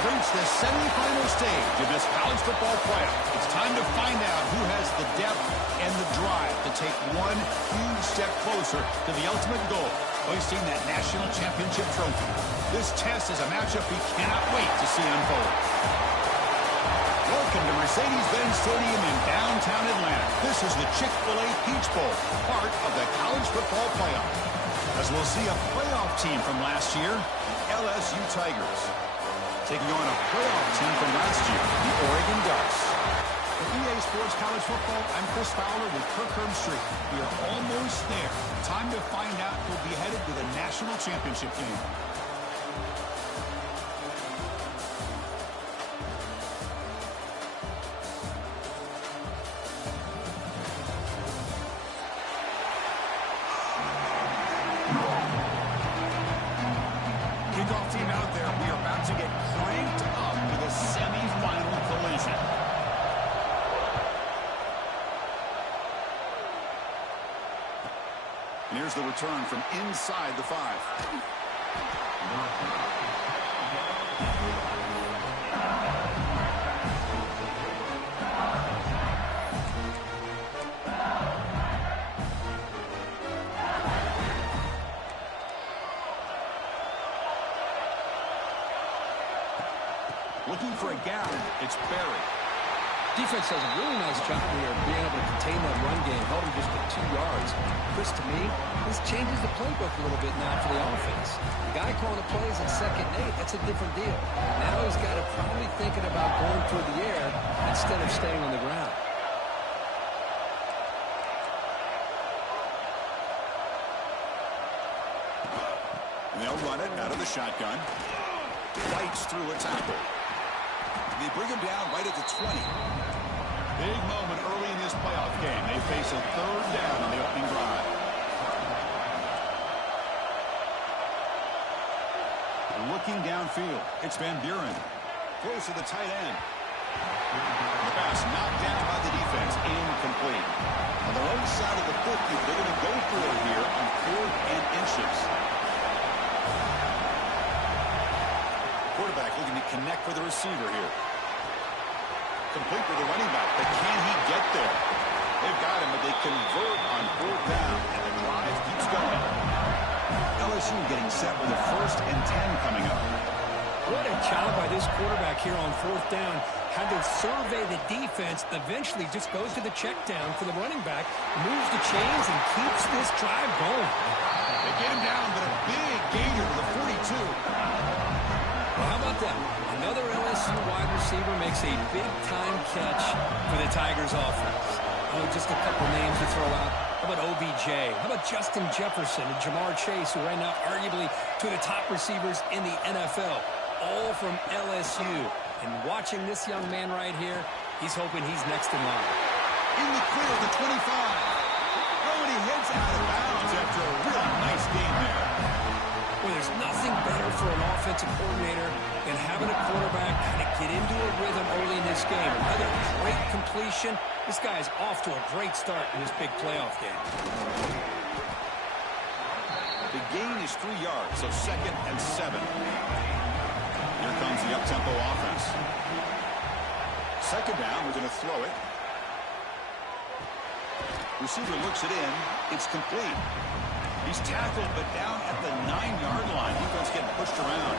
have reached the semifinal stage of this college football playoff. It's time to find out who has the depth and the drive to take one huge step closer to the ultimate goal, hoisting that national championship trophy. This test is a matchup we cannot wait to see unfold. Welcome to Mercedes-Benz Stadium in downtown Atlanta. This is the Chick-fil-A Peach Bowl, part of the college football playoff. As we'll see a playoff team from last year, the LSU Tigers, taking on a playoff team from last year, the Oregon Ducks. For EA Sports College Football, I'm Chris Fowler with Kirk Herbstreit. We are almost there. Time to find out who'll be headed to the national championship game. Kickoff team out there. We are about to get cranked up with a semifinal collision. And here's the return from inside the 5. Looking for a gap. It's Barry. Defense does a really nice job here of being able to contain that run game, held him just for 2 yards. Chris, to me, this changes the playbook a little bit now for the offense. The guy calling the plays at 2nd and 8, that's a different deal. Now he's got to probably thinking about going through the air instead of staying on the ground. And they'll run it out of the shotgun. Fights through a tackle. They bring him down right at the 20. Big moment early in this playoff game. They face a 3rd down on the opening drive. Looking downfield, it's Van Buren. Close to the tight end. The pass knocked down by the defense. Incomplete. On their own side of the 50, they're going to go for it here on 4th and inches. Quarterback looking to connect for the receiver here. Complete with the running back, but can he get there? They've got him, but they convert on 4th down, and the drive keeps going. LSU getting set with a 1st and 10 coming up. What a job by this quarterback here on 4th down. Had to survey the defense, eventually just goes to the check down for the running back, moves the chains, and keeps this drive going. They get him down, but a big gainer to the 42. Well, how about that? Another LSU wide receiver makes a big-time catch for the Tigers offense. Oh, just a couple names to throw out. How about OBJ? How about Justin Jefferson and Jamar Chase, who right now arguably two of the top receivers in the NFL, all from LSU. And watching this young man right here, he's hoping he's next in line. In the clear at the 25. Oh, and he heads out of bounds after a really nice game there. Well, there's nothing better for an offensive coordinator than having a quarterback kind of get into a rhythm early in this game. Another great completion. This guy's off to a great start in this big playoff game. The gain is 3 yards, so 2nd and 7. Here comes the up-tempo offense. 2nd down, we're going to throw it. Receiver looks it in. It's complete. He's tackled, but down at the 9-yard line. Defense getting pushed around.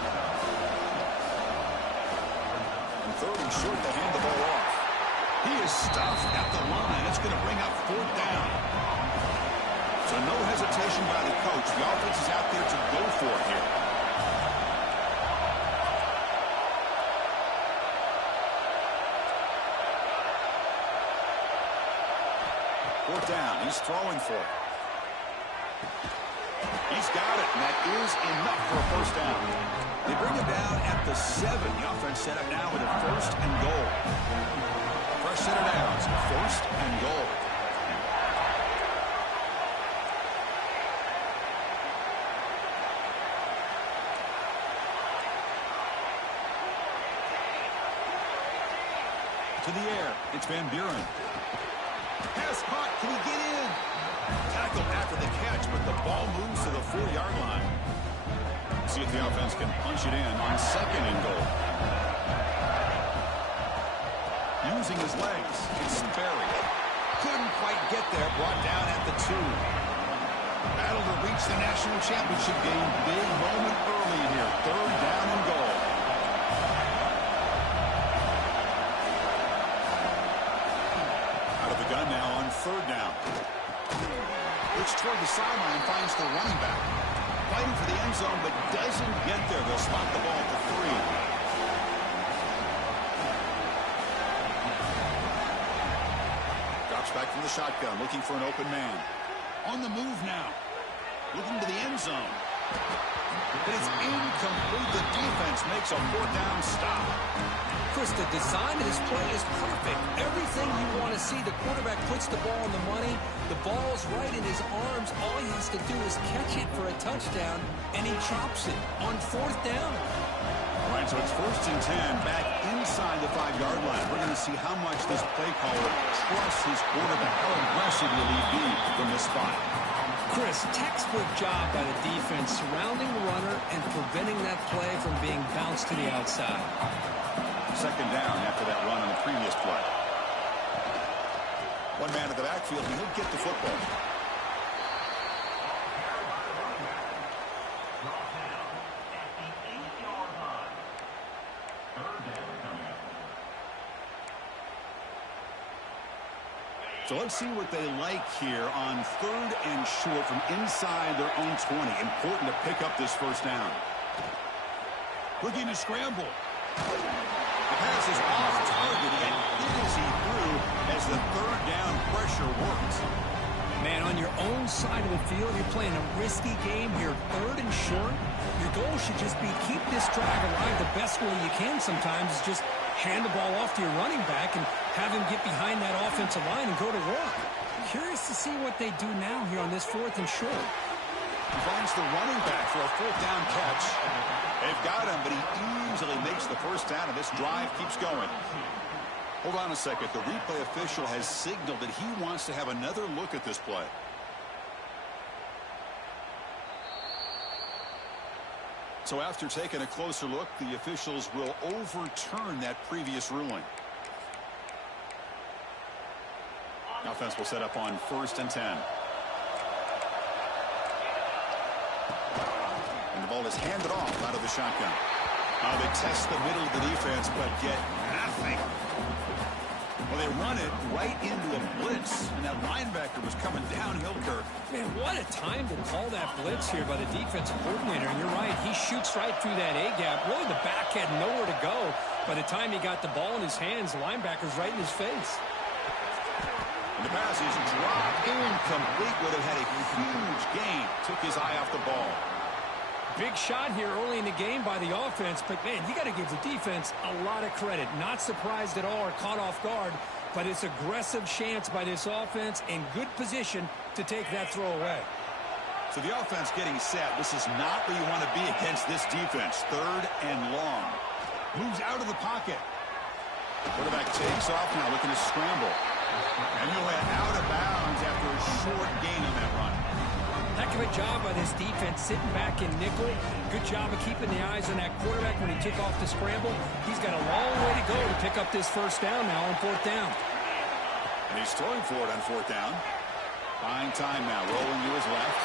And 3rd and short to hand the ball off. He is stuffed at the line. It's going to bring up 4th down. So no hesitation by the coach. The offense is out there to go for it here. Fourth down. He's throwing for it. He's got it, and that is enough for a 1st down. They bring him down at the 7. The offense set up now with a 1st and goal. Fresh set of downs, 1st and goal. To the air, it's Van Buren. Pass caught, can he get in? Tackled after the catch, but the ball moves to the 4-yard line. See if the offense can punch it in on 2nd and goal. Using his legs, it's Berry. Couldn't quite get there, brought down at the 2. Battle to reach the national championship game. Big moment early here. 3rd down and goal. Out of the gun now on 3rd down. Looks toward the sideline, finds the running back. Fighting for the end zone, but doesn't get there. They'll spot the ball at the 3. Back from the shotgun, looking for an open man. On the move now. Looking to the end zone. But it's incomplete. The defense makes a 4th down stop. Chris, the design of this play is perfect. Everything you want to see. The quarterback puts the ball on the money. The ball's right in his arms. All he has to do is catch it for a touchdown, and he chops it on 4th down. All right, so it's 1st and 10 back inside the 5-yard line. We're going to see how much this play caller trusts his quarterback. How aggressive will he be from this spot? Chris, textbook job by the defense surrounding the runner and preventing that play from being bounced to the outside. 2nd down after that run on the previous play. One man in the backfield, and he'll get the football. So let's see what they like here on 3rd and short from inside their own 20. Important to pick up this 1st down. Looking to scramble. The pass is off target, and hit as he threw as the 3rd down pressure works. Man, on your own side of the field, you're playing a risky game here. 3rd and short. Your goal should just be keep this drive alive the best way you can sometimes. Is just hand the ball off to your running back and have him get behind that offensive line and go to work. Curious to see what they do now here on this 4th and short. He finds the running back for a 4th down catch. They've got him, but he easily makes the 1st down, and this drive keeps going. Hold on a second. The replay official has signaled that he wants to have another look at this play. So after taking a closer look, the officials will overturn that previous ruling. Offense will set up on 1st and 10. And the ball is handed off out of the shotgun. They test the middle of the defense, but get nothing. Well, they run it right into a blitz, and that linebacker was coming downhill, Kirk. Man, what a time to call that blitz here by the defensive coordinator. And you're right, he shoots right through that A-gap. Really, the back had nowhere to go. By the time he got the ball in his hands, the linebacker's right in his face. And the pass is dropped incomplete. Would have had a huge gain. Took his eye off the ball. Big shot here early in the game by the offense, but man, you got to give the defense a lot of credit. Not surprised at all or caught off guard, but it's aggressive chance by this offense in good position to take that throw away. So the offense getting set. This is not where you want to be against this defense. 3rd and long. Moves out of the pocket. Quarterback takes off now, looking to scramble. And you'll head out of bounds after a short gain on that run. Heck of a job by this defense sitting back in nickel. Good job of keeping the eyes on that quarterback when he took off the scramble. He's got a long way to go to pick up this 1st down now on 4th down. And he's throwing for it on 4th down. Fine time now, rolling to his left.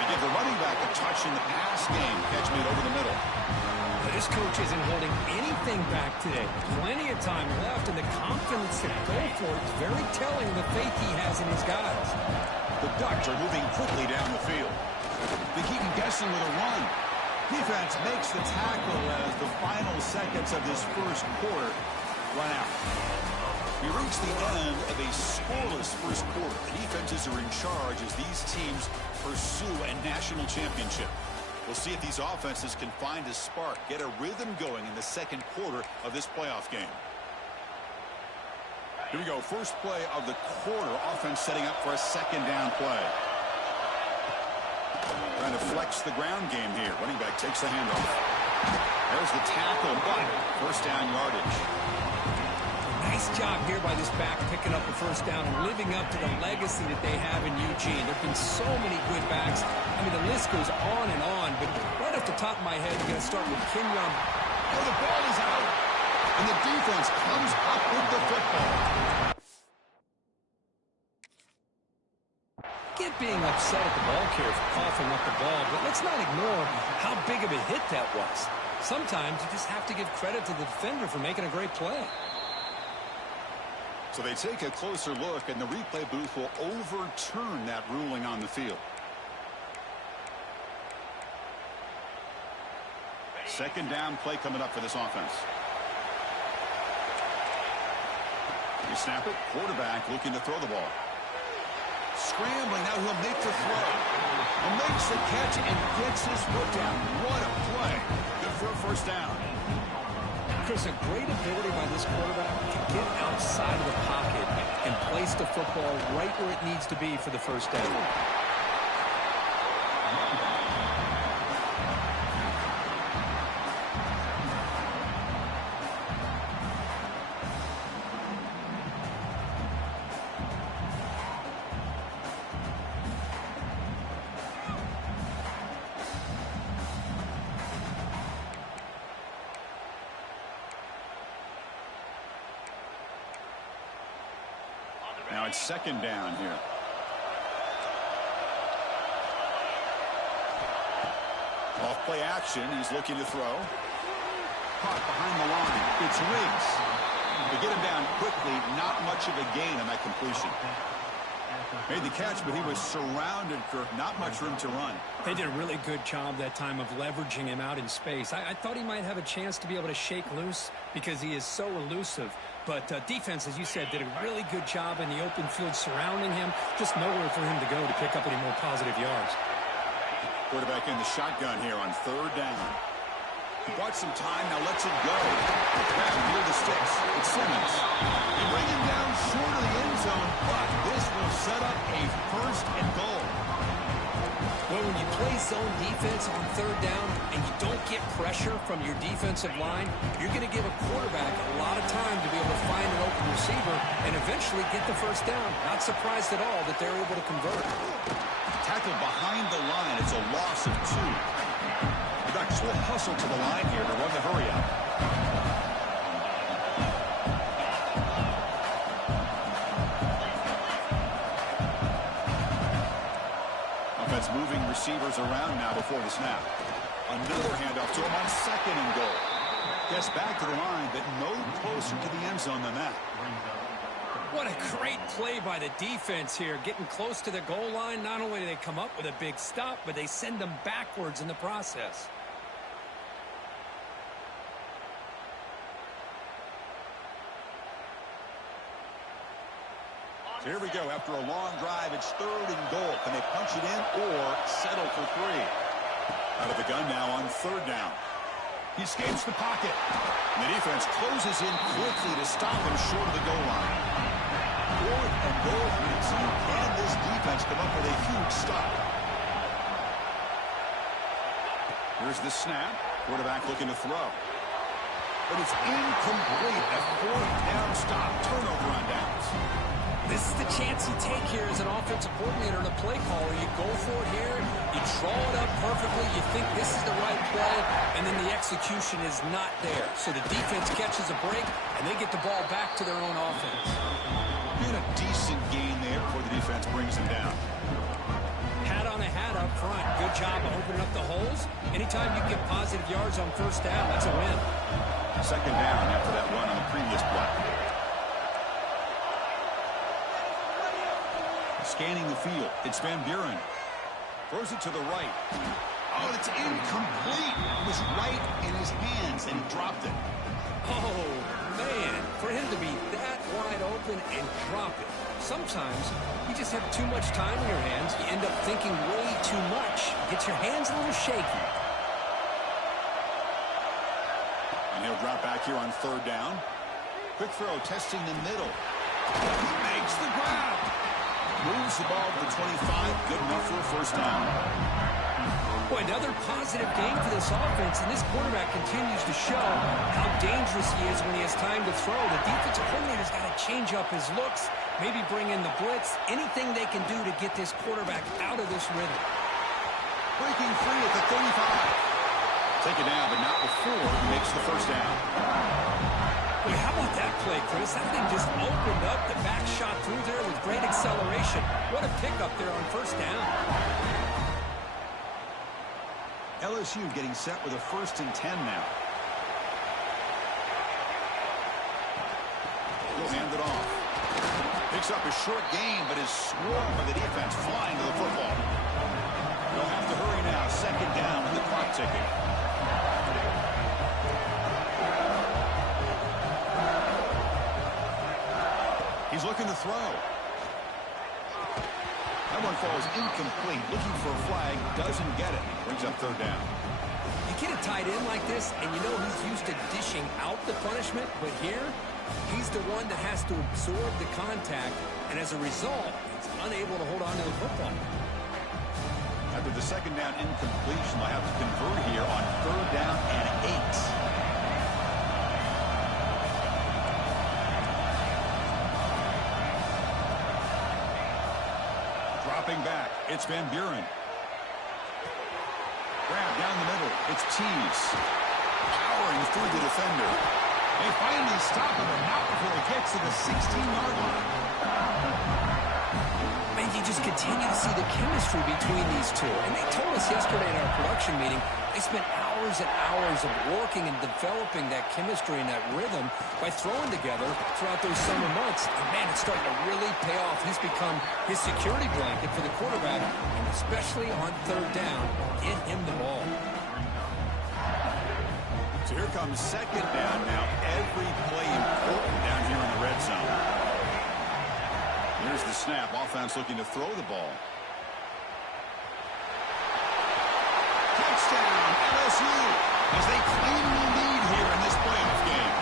They give the running back a touch in the pass game. Catch made over the middle. But this coach isn't holding anything back today. Plenty of time left, and the confidence to go for it is very telling of the faith he has in his guys. The Ducks are moving quickly down the field. They keep him guessing with a run. Defense makes the tackle as the final seconds of this 1st quarter run out. We reach the end of a scoreless 1st quarter. The defenses are in charge as these teams pursue a national championship. We'll see if these offenses can find a spark, get a rhythm going in the 2nd quarter of this playoff game. Here we go. First play of the quarter. Offense setting up for a 2nd down play. Trying to flex the ground game here. Running back takes the handoff. There's the tackle, but 1st down yardage. Nice Nice job here by this back picking up a first down and living up to the legacy that they have in Eugene. There have been so many good backs. I mean, the list goes on and on, but right off the top of my head, you're going to start with Kenyon. Oh, the ball is out, and the defense comes up with the football. Get being upset at the ball carrier for coughing up the ball, but let's not ignore how big of a hit that was. Sometimes you just have to give credit to the defender for making a great play. So they take a closer look, and the replay booth will overturn that ruling on the field. Second down play coming up for this offense. You snap it, quarterback looking to throw the ball. Scrambling, now he'll make the throw. He makes the catch and gets his foot down. What a play. Good for a first down. Chris, a great ability by this quarterback to get outside of the pocket and place the football right where it needs to be for the first down. Now it's second down here. Off play action. He's looking to throw. Caught behind the line. It's Riggs. They get him down quickly. Not much of a gain on that completion. Made the catch, but he was surrounded, Kirk. Not much room to run. They did a really good job that time of leveraging him out in space. I thought he might have a chance to be able to shake loose because he is so elusive. But defense, as you said, did a really good job in the open field surrounding him. Just nowhere for him to go to pick up any more positive yards. Quarterback in the shotgun here on third down. He bought some time, now lets it go. Grab near the sticks. It's Simmons. They bring him down short of the end zone, but this will set up a first and goal. Well, when you play zone defense on third down and you don't get pressure from your defensive line, you're going to give a quarterback a lot of time to be able to find an open receiver and eventually get the first down. Not surprised at all that they're able to convert. Tackle behind the line. It's a loss of 2. The Ducks will hustle to the line here to run the hurry up. Offense moving receivers around now before the snap. Another handoff to him on second and goal. Gets back to the line, but no closer to the end zone than that. What a great play by the defense here. Getting close to the goal line, not only do they come up with a big stop, but they send them backwards in the process. So here we go. After a long drive, it's third and goal. Can they punch it in or settle for 3? Out of the gun now on third down. He escapes the pocket. And the defense closes in quickly to stop him short of the goal line. Fourth and goal for the team. Can this defense come up with a huge stop? Here's the snap. Quarterback looking to throw. But it's incomplete. A fourth down stop. Turnover on downs. This is the chance you take here as an offensive coordinator and a play caller. You go for it here, you draw it up perfectly, you think this is the right play, and then the execution is not there. So the defense catches a break, and they get the ball back to their own offense. And a decent gain there before the defense brings them down. Hat on a hat up front. Good job of opening up the holes. Anytime you get positive yards on first down, that's a win. Second down after that run on the previous play. Scanning the field. It's Van Buren. Throws it to the right. Oh, it's incomplete. It was right in his hands, and he dropped it. Oh, man. For him to be that wide open and drop it. Sometimes you just have too much time in your hands. You end up thinking way too much. Gets your hands a little shaky. And he'll drop back here on third down. Quick throw, testing the middle. He makes the grab. Moves the ball to the 25. Good enough for a first down. Boy, another positive game for this offense, and this quarterback continues to show how dangerous he is when he has time to throw. The defensive coordinator's got to change up his looks, maybe bring in the blitz, anything they can do to get this quarterback out of this rhythm. Breaking free at the 35. Take it down, but not before he makes the first down. Boy, how about that play, Chris? That thing just opened up. The back shot through there with great acceleration. What a pickup there on first down. LSU getting set with a 1st and 10 now. He'll hand it off. Picks up a short gain, but is swarmed by the defense flying to the football. They'll have to hurry now. 2nd down with the clock ticking. He's looking to throw. That one falls incomplete. Looking for a flag. Doesn't get it. Brings up 3rd down. You get a tight end like this, and you know he's used to dishing out the punishment, but here, he's the one that has to absorb the contact, and as a result, he's unable to hold on to the football. After the 2nd down incompletion, they'll have to convert here on 3rd down and 8. Dropping back, it's Van Buren. Grab down the middle, it's Tease. Powering through the defender. They finally stop him, but not before he gets to the 16-yard line. And you just continue to see the chemistry between these two. And they told us yesterday in our production meeting, they spent hours and hours of working and developing that chemistry and that rhythm by throwing together throughout those summer months. And, man, it's starting to really pay off. He's become his security blanket for the quarterback, and especially on 3rd down, get him the ball. So here comes 2nd down now. Every play important down here in the red zone. Here's the snap. Offense looking to throw the ball. Touchdown, LSU, as they claim the lead here in this playoff game.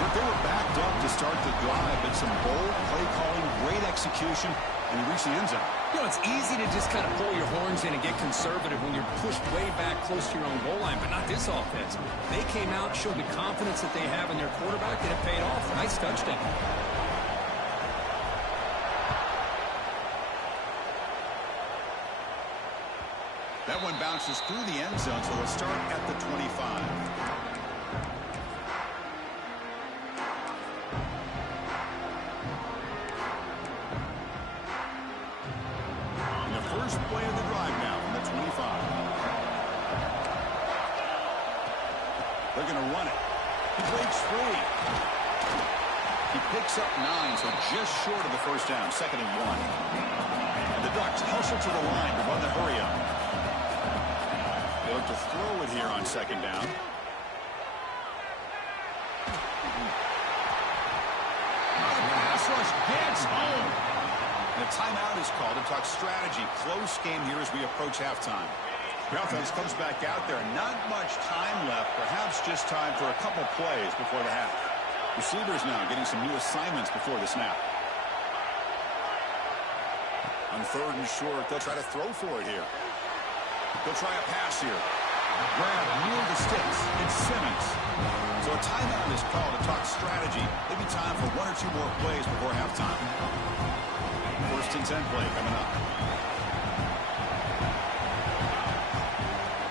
But they were backed up to start the drive, but some bold play calling, great execution, and they reached the end zone. You know, it's easy to just kind of pull your horns in and get conservative when you're pushed way back close to your own goal line, but not this offense. They came out, showed the confidence that they have in their quarterback, and it paid off. Nice touchdown. That one bounces through the end zone, so we'll start at the 25. And the first play of the drive now from the 25. They're going to run it. He breaks free. He picks up 9, so just short of the first down, 2nd and 1. And the Ducks hustle to the line to run the hurry up. They look to throw it here on 2nd down. Pass rush gets home. And a timeout is called to talk strategy. Close game here as we approach halftime. The offense comes back out there. Not much time left. Perhaps just time for a couple plays before the half. Receivers now getting some new assignments before the snap. On 3rd and short, they'll try to throw for it here. They'll try a pass here. Grab near the sticks. It's Simmons. So a timeout is called to talk strategy. Maybe time for 1 or 2 more plays before halftime. 1st and 10 play coming up.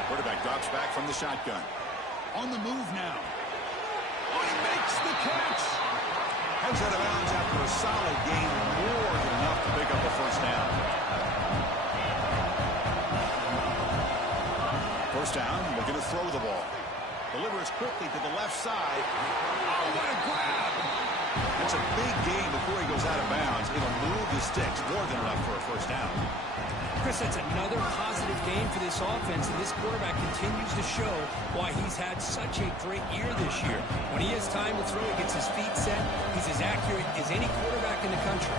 Quarterback drops back from the shotgun. On the move now. Oh, he makes the catch. Heads out of bounds after a solid gain. More than enough to pick up a 1st down. 1st down, looking to throw the ball. Delivers quickly to the left side. Oh, what a grab! That's a big gain before he goes out of bounds. It'll move the sticks, more than enough for a 1st down. Chris, that's another positive game for this offense, and this quarterback continues to show why he's had such a great year this year. When he has time to throw, he gets his feet set. He's as accurate as any quarterback in the country.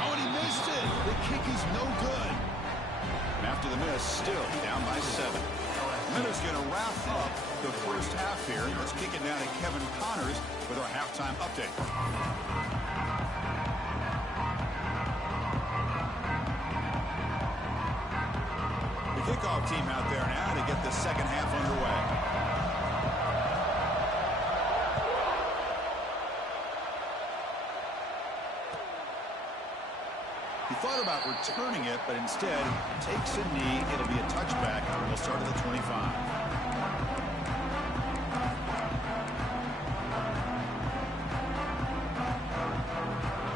Oh, and he missed it. The kick is no good. And after the miss, still down by 7. Miller's going to wrap up the first half here. Let's kick it down to Kevin Connors with our halftime update. The kickoff team out there now to get the second half underway. He thought about returning it, but instead takes a knee. It'll be a touchback, and we'll start at the 25.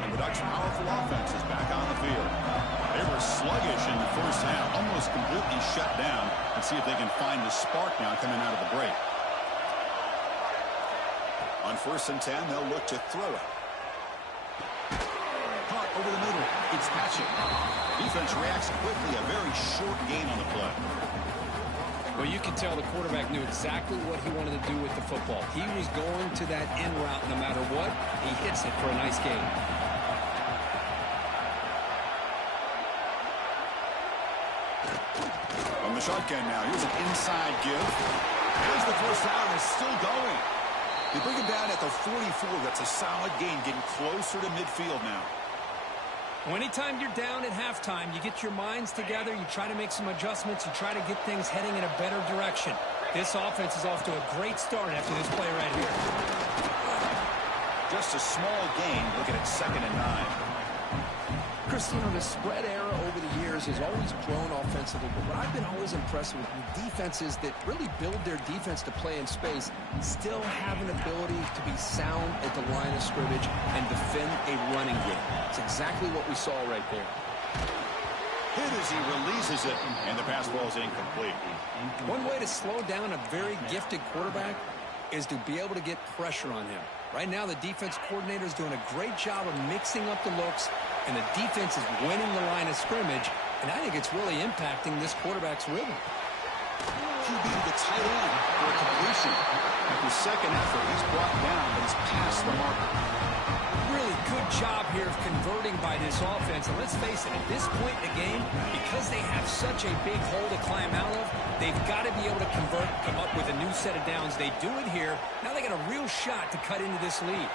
And the Ducks' powerful offense is back on the field. They were sluggish in the first half, almost completely shut down. Let's see if they can find the spark now coming out of the break. On 1st and 10, they'll look to throw it. Over the middle, it's Patchett. Defense reacts quickly, a very short gain on the play. Well, you can tell the quarterback knew exactly what he wanted to do with the football. He was going to that in route no matter what. He hits it for a nice gain. On the shotgun now, here's an inside give. Here's the first down, it's still going. They bring it down at the 44. That's a solid gain, getting closer to midfield now. Well, anytime you're down at halftime, you get your minds together, you try to make some adjustments, you try to get things heading in a better direction. This offense is off to a great start after this play right here. Just a small gain, looking at 2nd and 9. Chris, the spread era over the years has always grown offensively, but what I've been always impressed with defenses that really build their defense to play in space still have an ability to be sound at the line of scrimmage and defend a running game. It's exactly what we saw right there. Hit as he releases it, and the pass ball is incomplete. One way to slow down a very gifted quarterback is to be able to get pressure on him. Right now, the defense coordinator is doing a great job of mixing up the looks, and the defense is winning the line of scrimmage, and I think it's really impacting this quarterback's rhythm. QB to the tight end for a completion. After second effort, he's brought down, but he's past the marker. Really good job here of converting by this offense, and let's face it, at this point in the game, because they have such a big hole to climb out of, they've got to be able to convert, come up with a new set of downs. They do it here. Now they got a real shot to cut into this lead.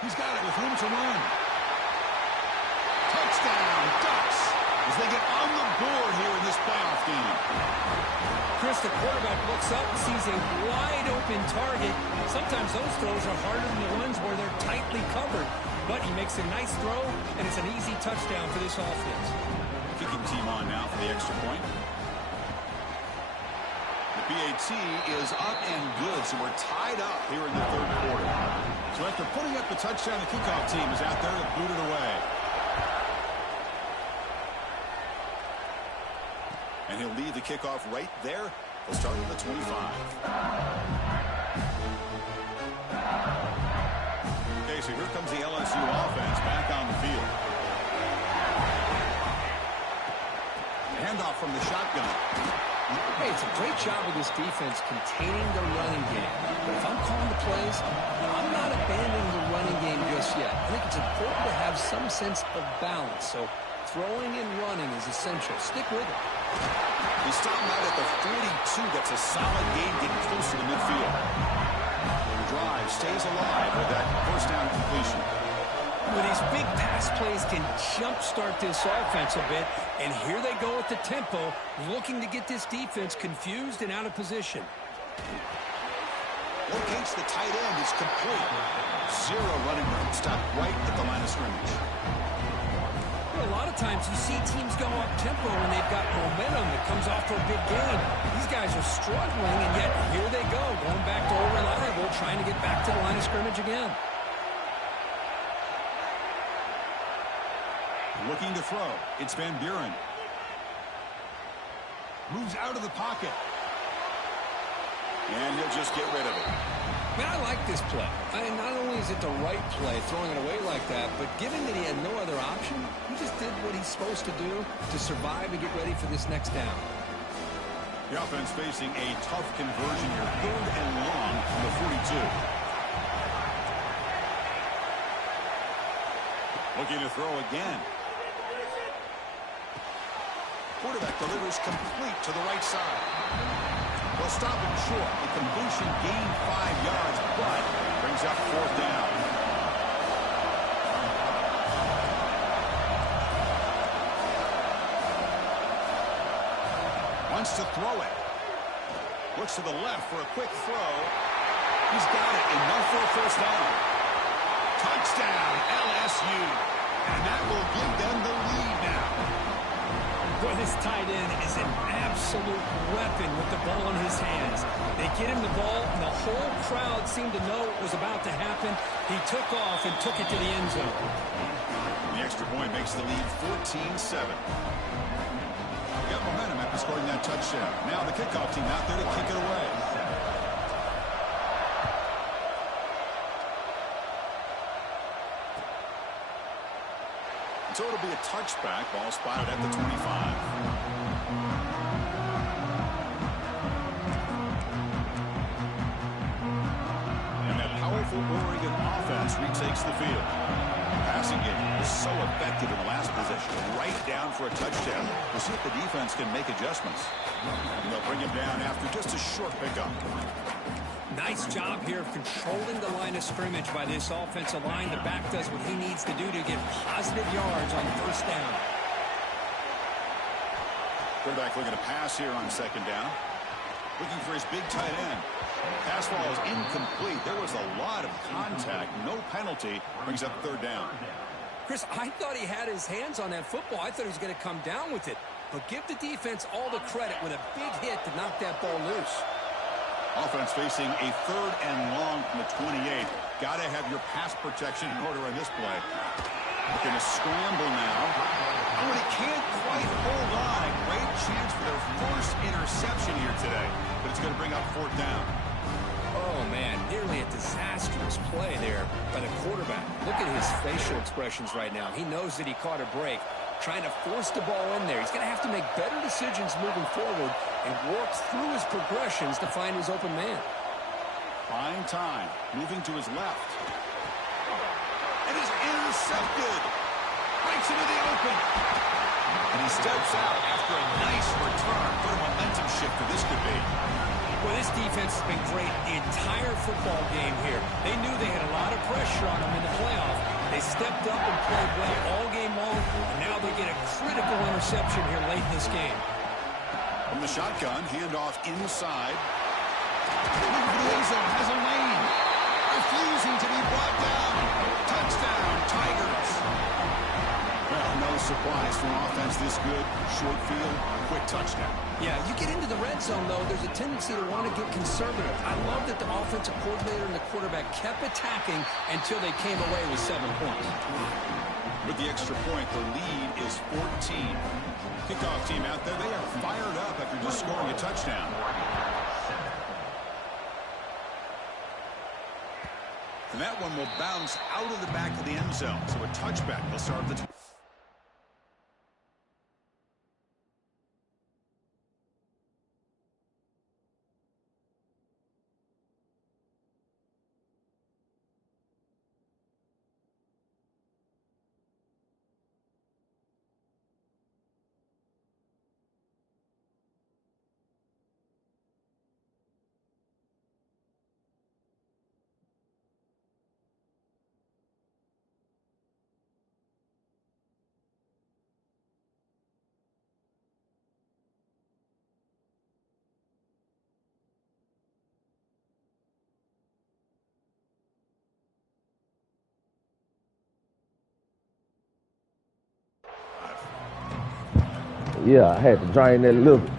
He's got it with room to run. Touchdown, Ducks, as they get on the board here in this playoff game. Chris, the quarterback looks up and sees a wide-open target. Sometimes those throws are harder than the ones where they're tightly covered. But he makes a nice throw, and it's an easy touchdown for this offense. Kicking team on now for the extra point. The PAT is up and good, so we're tied up here in the 3rd quarter. So after putting up the touchdown, the kickoff team is out there to boot it away. And he'll lead the kickoff right there. They'll start with the 25. Okay, so here comes the LSU offense back on the field. Handoff from the shotgun. Hey, it's a great job of this defense containing the running game. But if I'm calling the plays, I'm not abandoning the running game just yet. I think it's important to have some sense of balance. So throwing and running is essential. Stick with it. He's stopping out at the 42. That's a solid gain getting closer to midfield. The drive stays alive with that first down completion. Well, these big pass plays can jumpstart this offense a bit, and here they go at the tempo, looking to get this defense confused and out of position. Locates the tight end. It's complete. 0 running room. Stopped right at the line of scrimmage. Well, a lot of times you see teams go up tempo when they've got momentum that comes off for a big gain. These guys are struggling, and yet here they go, going back to old reliable, trying to get back to the line of scrimmage again. Looking to throw. It's Van Buren. Moves out of the pocket. And he'll just get rid of it. Man, I like this play. I mean, not only is it the right play, throwing it away like that, but given that he had no other option, he just did what he's supposed to do to survive and get ready for this next down. The offense facing a tough conversion here. 3rd and long from the 42. Looking to throw again. Quarterback delivers complete to the right side. They'll stop him short. The completion gained 5 yards, but brings up 4th down. Wants to throw it. Looks to the left for a quick throw. He's got it, enough for a 1st down. Touchdown, LSU. And that will give them the lead now. Boy, this tight end is an absolute weapon with the ball in his hands. They get him the ball, and the whole crowd seemed to know what was about to happen. He took off and took it to the end zone. The extra point makes the lead 14-7. Got momentum after scoring that touchdown. Now the kickoff team out there to kick it away. So it'll be a touchback. Ball spotted at the 25. And that powerful Oregon offense retakes the field. Passing game was so effective in the last possession, right down for a touchdown. We'll see if the defense can make adjustments. And they'll bring him down after just a short pickup. Nice job here of controlling the line of scrimmage by this offensive line. The back does what he needs to do to get positive yards on 1st down. Quarterback looking to pass here on 2nd down. Looking for his big tight end. Pass ball is incomplete. There was a lot of contact. No penalty. Brings up 3rd down. Chris, I thought he had his hands on that football. I thought he was going to come down with it. But give the defense all the credit with a big hit to knock that ball loose. Offense facing a 3rd and long from the 28. Got to have your pass protection in order on this play. Looking to scramble now. Oh, and he can't quite hold on. A great chance for their first interception here today. But it's going to bring up 4th down. Oh, man, nearly a disastrous play there by the quarterback. Look at his facial expressions right now. He knows that he caught a break, trying to force the ball in there. He's going to have to make better decisions moving forward and work through his progressions to find his open man. Buying time, moving to his left. And he's intercepted. Breaks into the open. And he steps out after a nice return. What a momentum shifter this could be. Well, this defense has been great the entire football game here. They knew they had a lot of pressure on them in the playoff. They stepped up and played well all game long, and now they get a critical interception here late in this game. From the shotgun, handoff inside. Louisa has a lane. Refusing to be brought down. Touchdown, Tigers. Well, no surprise from offense this good. Short field, quick touchdown. Yeah, you get into the red zone, though, there's a tendency to want to get conservative. I love that the offensive coordinator and the quarterback kept attacking until they came away with 7 points. With the extra point, the lead is 14. Kickoff team out there, they are fired up after just scoring a touchdown. And that one will bounce out of the back of the end zone. So a touchback will start the time. Yeah, I had to drain that a little bit.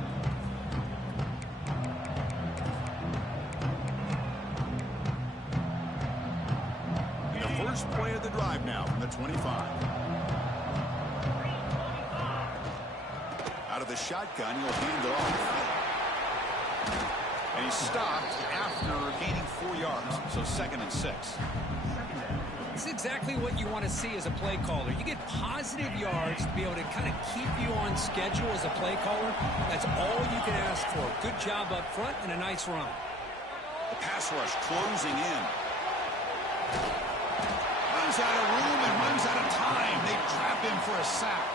The first play of the drive now from the 25. Out of the shotgun, he'll hand it off. And he's stopped after gaining 4 yards, so 2nd and 6. This is exactly what you want to see as a play caller. You get positive yards to be able to kind of keep you on schedule as a play caller. That's all you can ask for. Good job up front and a nice run. The pass rush closing in. Runs out of room and runs out of time. They trap him for a sack.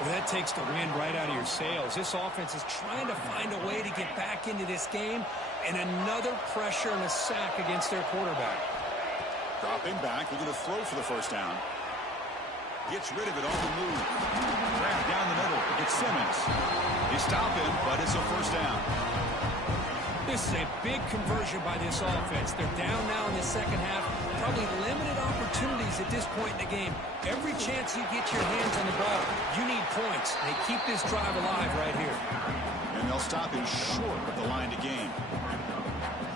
Well, that takes the wind right out of your sails. This offense is trying to find a way to get back into this game, and another pressure and a sack against their quarterback. Dropping back, looking to throw for the first down. Gets rid of it on the move. Grab down the middle. It's Simmons. They stop him, but it's a first down. This is a big conversion by this offense. They're down now in the second half. Probably limited opportunities at this point in the game. Every chance you get your hands on the ball, you need points. They keep this drive alive right here. And they'll stop him short of the line to gain.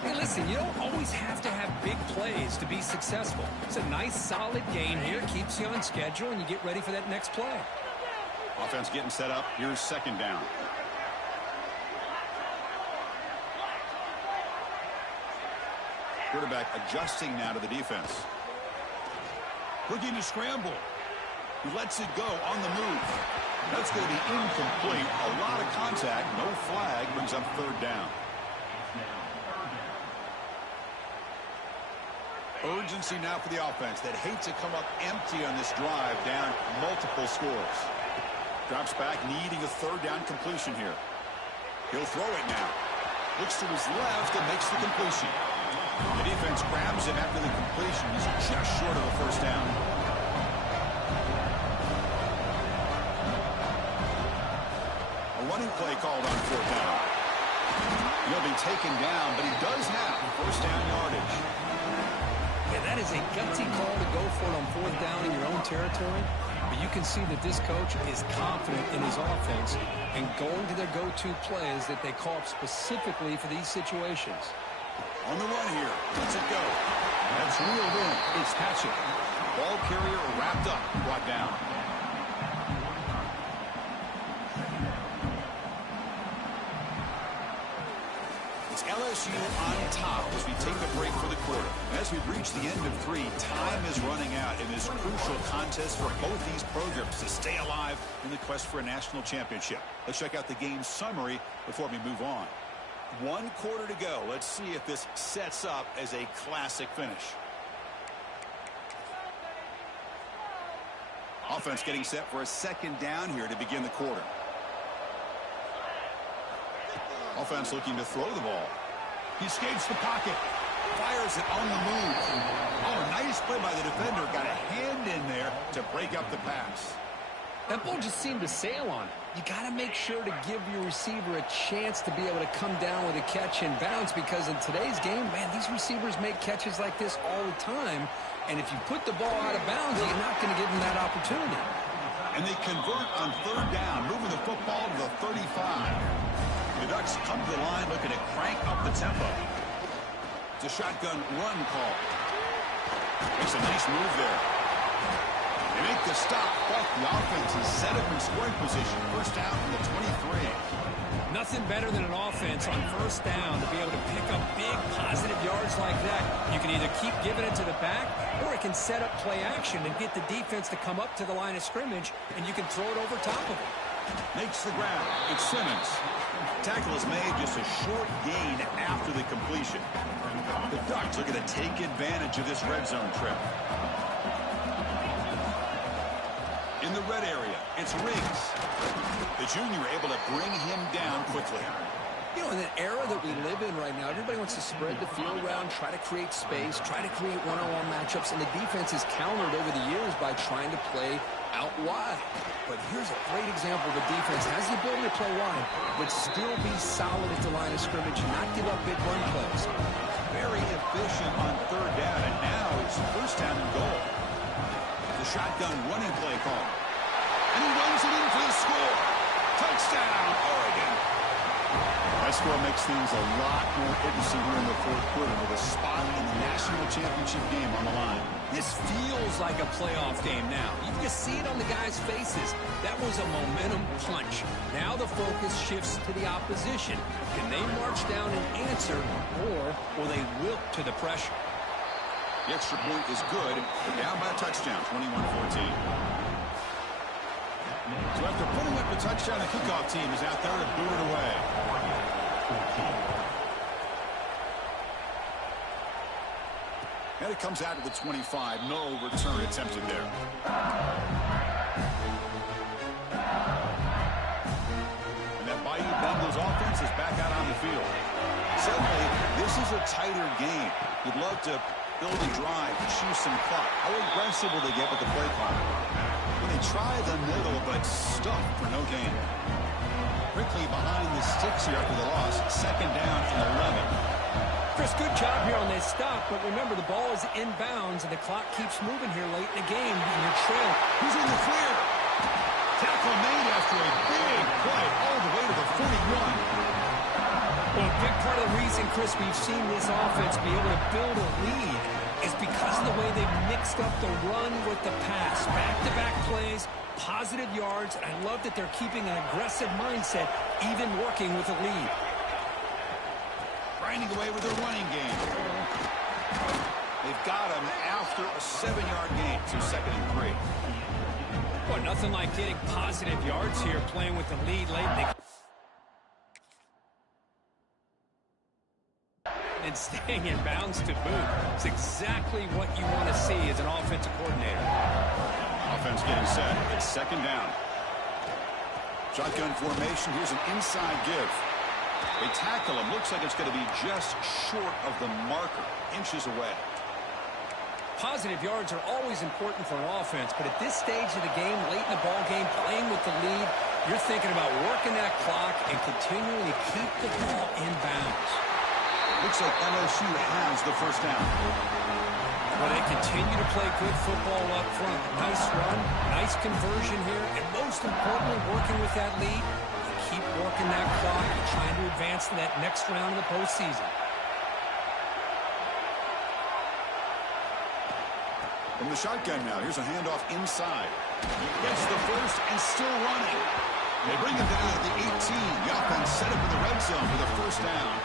Hey, listen, you don't always have to have big plays to be successful. It's a nice, solid gain here. Keeps you on schedule, and you get ready for that next play. Offense getting set up. Here's second down. Quarterback adjusting now to the defense. Looking to scramble. He lets it go on the move. That's going to be incomplete. A lot of contact. No flag. Brings up third down. Urgency now for the offense that hates to come up empty on this drive, down multiple scores. Drops back, needing a third down completion here. He'll throw it now. Looks to his left and makes the completion. The defense grabs him after the completion. He's just short of a first down. A running play called on fourth down. He'll be taken down, but he does have first down yardage. Yeah, that is a gutsy call to go for it on fourth down in your own territory. But you can see that this coach is confident in his offense and going to their go-to plays that they call up specifically for these situations. On the run here. Lets it go. That's reeled in. It's Hatchett. Ball carrier wrapped up. Brought down. It's LSU on top as we take a break for the quarter. As we reach the end of 3, time is running out in this crucial contest for both these programs to stay alive in the quest for a national championship. Let's check out the game summary before we move on. 1 quarter to go. Let's see if this sets up as a classic finish. Offense getting set for a second down here to begin the quarter. Offense looking to throw the ball. He escapes the pocket. Fires it on the move. Oh, nice play by the defender. Got a hand in there to break up the pass. That ball just seemed to sail on. You got to make sure to give your receiver a chance to be able to come down with a catch and bounce, because in today's game, man, these receivers make catches like this all the time. And if you put the ball out of bounds, you're not going to give them that opportunity. And they convert on third down, moving the football to the 35. The Ducks come to the line looking to crank up the tempo. It's a shotgun run call. Makes a nice move there. They make the stop, but the offense is set up in scoring position. First down from the 23. Nothing better than an offense on first down to be able to pick up big positive yards like that. You can either keep giving it to the back, or it can set up play action and get the defense to come up to the line of scrimmage, and you can throw it over top of it. Makes the grab. It's Simmons. Tackle is made, just a short gain after the completion. The Ducks are going to take advantage of this red zone trip. In the red area, it's Riggs. The junior able to bring him down quickly. You know, in the era that we live in right now, everybody wants to spread the field around, try to create space, try to create one-on-one matchups, and the defense is countered over the years by trying to play out wide. But here's a great example. The defense has the ability to play wide, but still be solid at the line of scrimmage and not give up big run plays. Very efficient on third down, and now it's first down and goal. The shotgun running play call. And he runs it in for the score. Touchdown, Oregon. That score makes things a lot more interesting here in the fourth quarter with a spot in the national championship game on the line. This feels like a playoff game now. You can just see it on the guys' faces. That was a momentum punch. Now the focus shifts to the opposition. Can they march down and answer, or will they wilt to the pressure? The extra point is good. They're down by a touchdown, 21-14. So after putting up the touchdown, the kickoff team is out there to boot it away. And it comes out to the 25. No return attempted there. field. Suddenly, this is a tighter game. You'd love to build a drive, choose some clock. How aggressive will they get with the play call? When they try the middle, but stuffed for no gain. Quickly behind the sticks here after the loss. Second down and 11. Chris, good job here on this stop, but remember the ball is inbounds and the clock keeps moving here late in the game and you're trailing. Who's in the clear? Tackle made after a big play all the way to the 41. Well, a big part of the reason, Chris, we've seen this offense be able to build a lead is because of the way they've mixed up the run with the pass. Back-to-back plays, positive yards, and I love that they're keeping an aggressive mindset, even working with a lead. Grinding away with their running game. They've got him after a 7-yard gain, so 2nd and 3. Well, nothing like getting positive yards here, playing with the lead late in the game. And staying in bounds to boot. It's exactly what you want to see as an offensive coordinator. Offense getting set. It's 2nd down. Shotgun formation. Here's an inside give. They tackle him. Looks like it's going to be just short of the marker. Inches away. Positive yards are always important for an offense, but at this stage of the game, late in the ball game, playing with the lead, you're thinking about working that clock and continuing to keep the ball in bounds. Looks like LSU has the 1st down. Well, they continue to play good football up front. Nice run, nice conversion here, and most importantly, working with that lead, keep working that clock and trying to advance to that next round of the postseason. From the shotgun now, here's a handoff inside. Gets the first and still running. They bring him down at the 18. The offense set up in the red zone for the 1st down.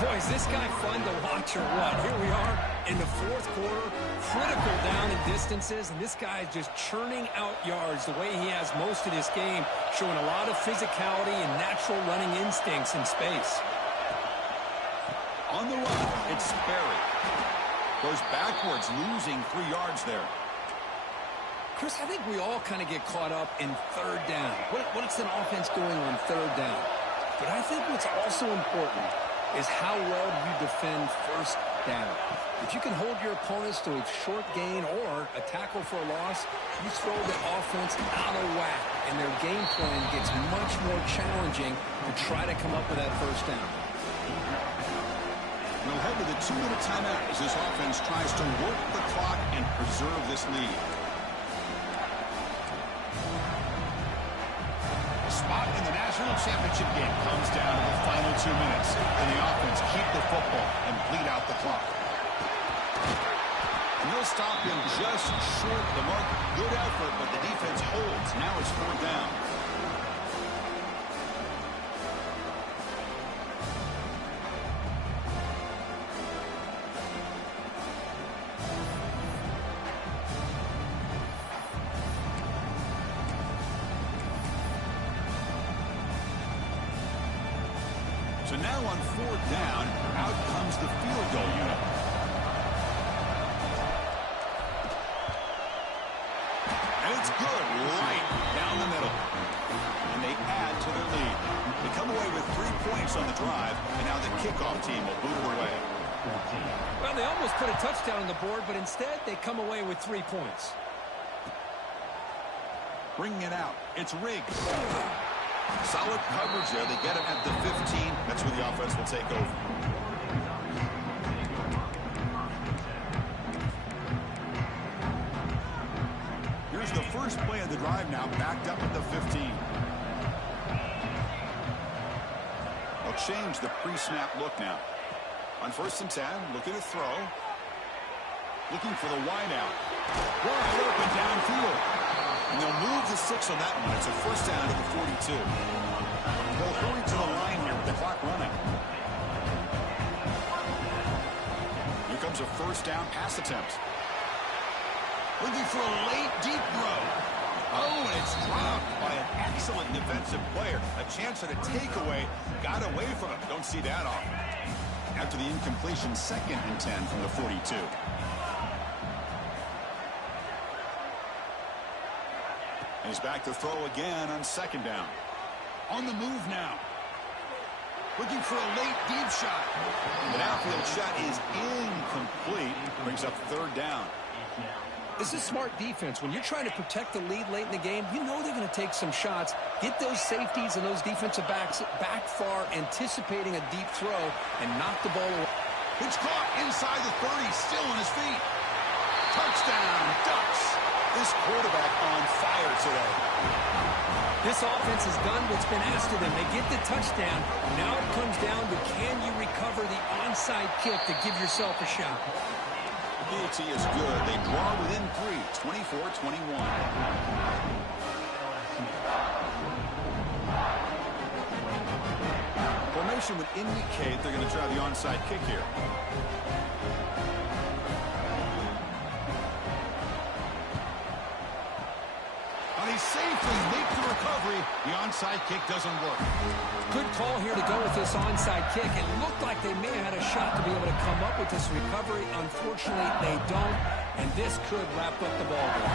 Boy, is this guy fun to watch or what? Here we are in the 4th quarter, critical down in distances, and this guy is just churning out yards the way he has most of this game, showing a lot of physicality and natural running instincts in space. On the run, it's Sperry. Goes backwards, losing 3 yards there. Chris, I think we all kind of get caught up in 3rd down. What's an offense doing on 3rd down? But I think what's also important is how well you defend 1st down. If you can hold your opponents to a short gain or a tackle for a loss, you throw the offense out of whack, and their game plan gets much more challenging to try to come up with that 1st down. We'll head to the 2-minute timeout as this offense tries to work the clock and preserve this lead. The spot in the national championship game comes down to the final 2 minutes. And the offense keep the football and bleed out the clock. And they'll stop him just short of the mark. Good effort, but the defense holds. Now it's 4th down. So now on 4th down, out comes the field goal unit. And it's good, right down the middle. And they add to their lead. They come away with 3 points on the drive, and now the kickoff team will boot it away. Well, they almost put a touchdown on the board, but instead they come away with 3 points. Bringing it out, it's Riggs. Solid coverage there. They get him at the 15. That's where the offense will take over. Here's the first play of the drive now, backed up at the 15. They'll change the pre-snap look now. On 1st and 10, looking to throw. Looking for the wideout. Wide open downfield. And they'll move the 6 on that one. It's a 1st down to the 42. They'll hurry to the line here with the clock running. Here comes a 1st down pass attempt. Looking for a late deep throw. Oh, and it's dropped by an excellent defensive player. A chance at a takeaway. Got away from him. Don't see that often. After the incompletion, 2nd and 10 from the 42. He's back to throw again on 2nd down. On the move now. Looking for a late deep shot. The outfield shot is incomplete. Brings up third down. This is smart defense. When you're trying to protect the lead late in the game, you know they're going to take some shots, get those safeties and those defensive backs back far, anticipating a deep throw, and knock the ball away. It's caught inside the 30, still on his feet. Touchdown, Ducks. This quarterback on fire today. This offense has done what's been asked of them. They get the touchdown. Now it comes down to, can you recover the onside kick to give yourself a shot? The PAT is good. They draw within 3, 24-21. Formation would indicate they're going to try the onside kick here. He safely makes the recovery. The onside kick doesn't work. Good call here to go with this onside kick. It looked like they may have had a shot to be able to come up with this recovery. Unfortunately, they don't, and this could wrap up the ball game.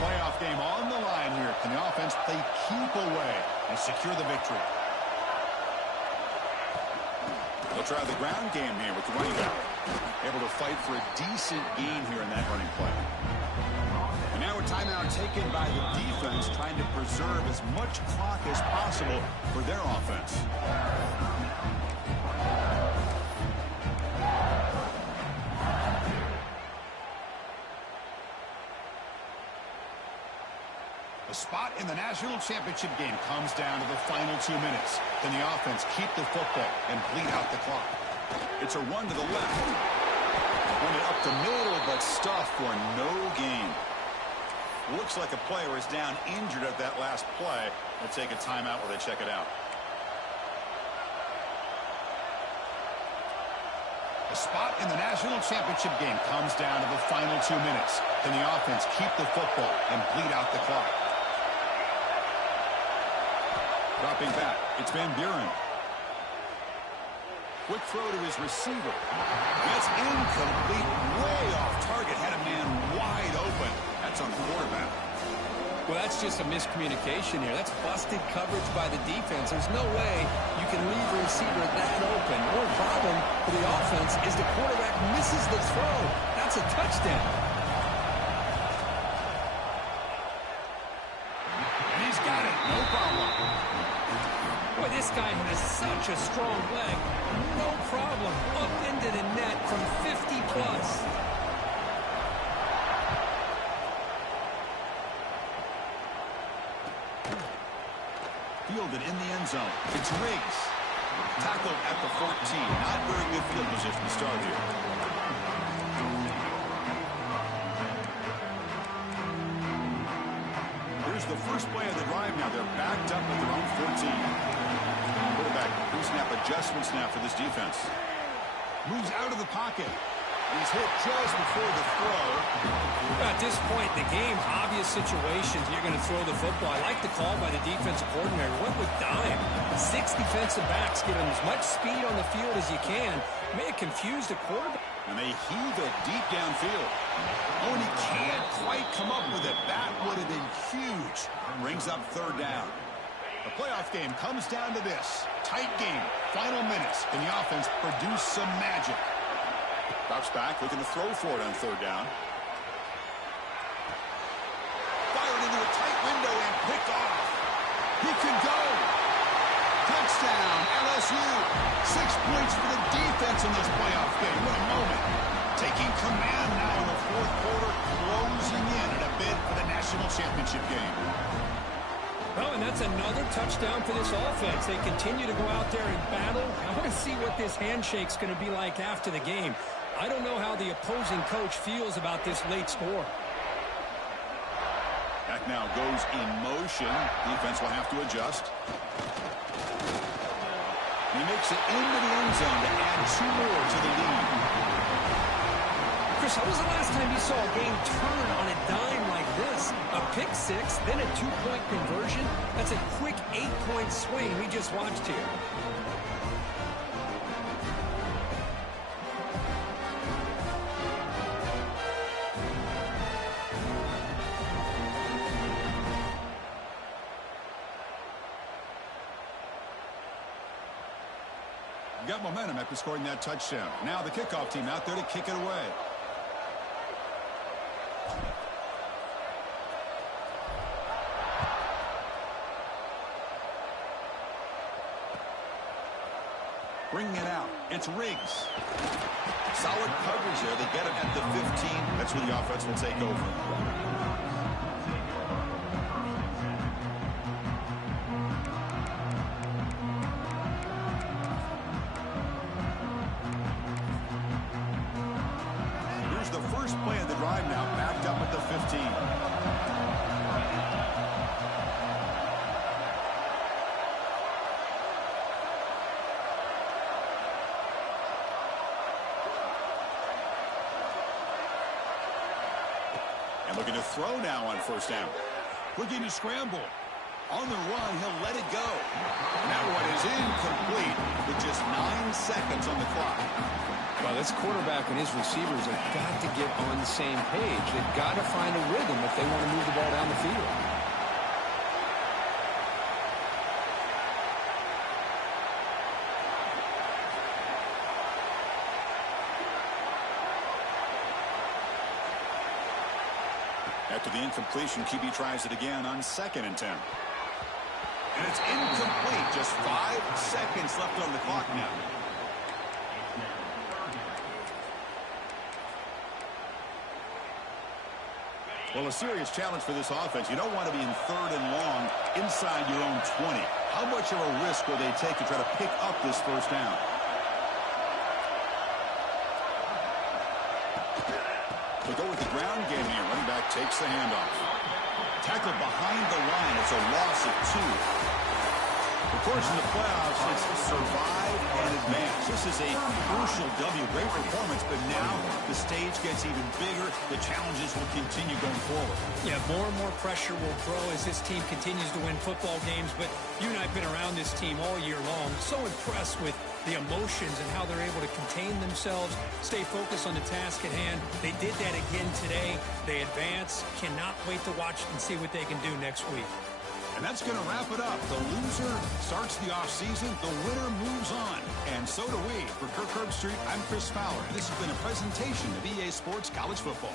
Playoff game on the line here. Can the offense play keep away and secure the victory? They'll try the ground game here with the running back. Able to fight for a decent gain here in that running play. And now a timeout taken by the defense, trying to preserve as much clock as possible for their offense. The spot in the national championship game comes down to the final 2 minutes. Can the offense keep the football and bleed out the clock? It's a run to the left. Run it up the middle, but stuff for no gain. Looks like a player is down injured at that last play. They'll take a timeout while they check it out. The spot in the national championship game comes down to the final 2 minutes. Can the offense keep the football and bleed out the clock? Dropping back, it's Van Buren. Quick throw to his receiver. That's incomplete, way off target. Had a man wide open. That's on the quarterback. Well, that's just a miscommunication here. That's busted coverage by the defense. There's no way you can leave a receiver that open. More problem for the offense is the quarterback misses the throw. That's a touchdown. And he's got it. No problem. Boy, this guy has such a strong leg. No problem. Up into the net from 50 plus. Fielded in the end zone. It's Riggs. Tackled at the 14. Not very good field position to start here. Here's the first play of the drive now. They're backed up at their own 14. Quarterback pre-snap adjustments now for this defense. Moves out of the pocket. He's hit just before the throw. At this point in the game, obvious situations, you're going to throw the football. I like the call by the defensive coordinator. Went with dime. 6 defensive backs, give him as much speed on the field as you can. May have confused the quarterback. And they heave it deep downfield. Oh, and he can't quite come up with it. That would have been huge. Brings up third down. The playoff game comes down to this. Tight game. Final minutes. Can the offense produce some magic? Drops back, looking to throw for it on third down. Fired into a tight window and picked off. He can go. Touchdown, LSU. 6 points for the defense in this playoff game. What a moment. Taking command now in the fourth quarter, closing in a bid for the national championship game. Well, and that's another touchdown for this offense. They continue to go out there and battle. I want to see what this handshake's going to be like after the game. I don't know how the opposing coach feels about this late score. Back now goes in motion. Defense will have to adjust. He makes it into the end zone to add 2 more to the lead. Chris, when was the last time you saw a game turn on a dime like this? A pick 6, then a 2-point conversion? That's a quick 8-point swing we just watched here. Got momentum after scoring that touchdown. Now the kickoff team out there to kick it away. Bringing it out. It's Riggs. Solid coverage there. They get him at the 15. That's where the offense will take over. Here's the first play of the drive now, backed up at the 15. Looking to throw now on first down. Looking to scramble. On the run, he'll let it go. And that one is incomplete with just 9 seconds on the clock. Well, this quarterback and his receivers have got to get on the same page. They've got to find a rhythm if they want to move the ball down the field. After the incompletion, QB tries it again on 2nd and 10. And it's incomplete. Just 5 seconds left on the clock now. Well, a serious challenge for this offense. You don't want to be in 3rd and long inside your own 20. How much of a risk will they take to try to pick up this first down? They'll go with the ground game here. Running back takes the handoff. Tackled behind the line. It's a loss of 2. Of course, in the playoffs, it's survive and advance. This is a crucial W. Great performance, but now the stage gets even bigger. The challenges will continue going forward. Yeah, more and more pressure will grow as this team continues to win football games. But you and I have been around this team all year long. So impressed with the emotions and how they're able to contain themselves, stay focused on the task at hand. They did that again today. They advance. Cannot wait to watch and see what they can do next week. And that's going to wrap it up. The loser starts the offseason. The winner moves on. And so do we. For Kirk Herbstreit, I'm Chris Fowler. And this has been a presentation of EA Sports College Football.